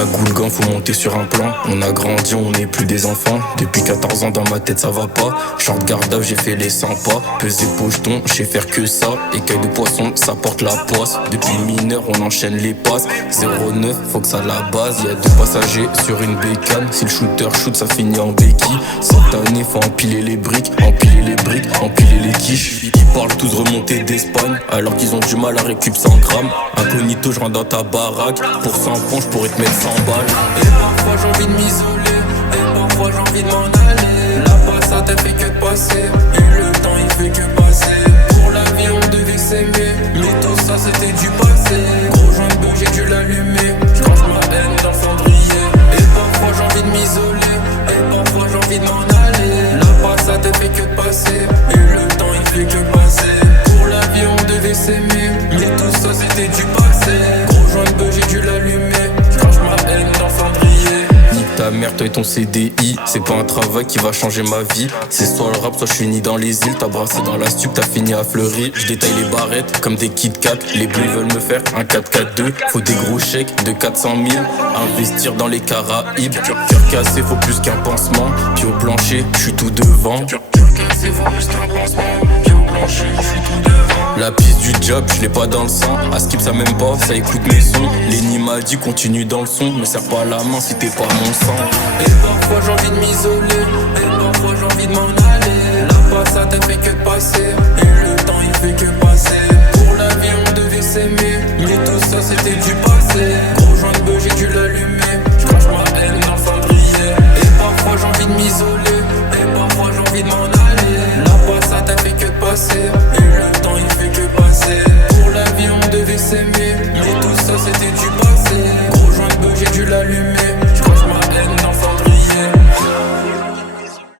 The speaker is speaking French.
cagoule gant, faut monter sur un plan. On a grandi, on n'est plus des enfants. Depuis 14 ans dans ma tête ça va pas. Short gardave, j'ai fait les 100 pas. Peser pocheton, je sais faire que ça. Écaille de poisson, ça porte la poisse. Depuis mineur, on enchaîne les passes. 0,9, faut que ça la base. Y'a 2 passagers sur une bécane. Si le shooter shoot, ça finit en béquille. Cette année, faut empiler les briques, empiler les briques, empiler les quiches. Ils parlent tous de remonter d'Espagne, alors qu'ils ont du mal à récup 100 grammes. Incognito, je rentre dans ta baraque. Pour 100 ponts, je pourrais te mettre 100 balles. Et parfois j'ai envie de m'isoler, et parfois j'ai envie de m'en aller. La passade elle fait que de passer, et le temps il fait que passer. Pour la vie on devait s'aimer, mais tout ça c'était du passé. Gros joint de bœuf j'ai dû l'allumer, je range ma haine dans le cendrier. Et parfois j'ai envie de m'isoler, et parfois j'ai envie de m'en aller. La passade elle fait que de passer, et le temps il fait que passer. Pour la vie on devait s'aimer, mais tout ça c'était du passé. Gros joint de bœuf j'ai dû l'allumer, je range ma haine dans le cendrier. Nique ta mère, toi et ton CDI. C'est pas un travail qui va changer ma vie. C'est soit le rap, soit je suis ni dans les îles. T'as brassé dans la stup, t'as fini à Fleury. Je détaille les barrettes comme des Kit Kat. Les bleus veulent me faire un 4-4-2. Faut des gros chèques de 400 000. Investir dans les Caraïbes. Cœur cassé, faut plus qu'un pansement. Puis au plancher, je suis tout devant. Cœur cassé, faut plus qu'un pansement. Puis au plancher, je suis tout devant. La piste du job, je l'ai pas dans le sang. À skip ça même pas, ça écoute mes sons. Lenny m'a dit continue dans le son. Me serre pas la main si t'es pas mon sang. Et parfois j'ai envie de m'isoler, et parfois j'ai envie de m'en aller. La passade elle fait que de passer, et le temps il fait que passer. Pour la vie on devait s'aimer, mais tout ça c'était du passé. Gros joint de bœuf j'ai dû l'allumer.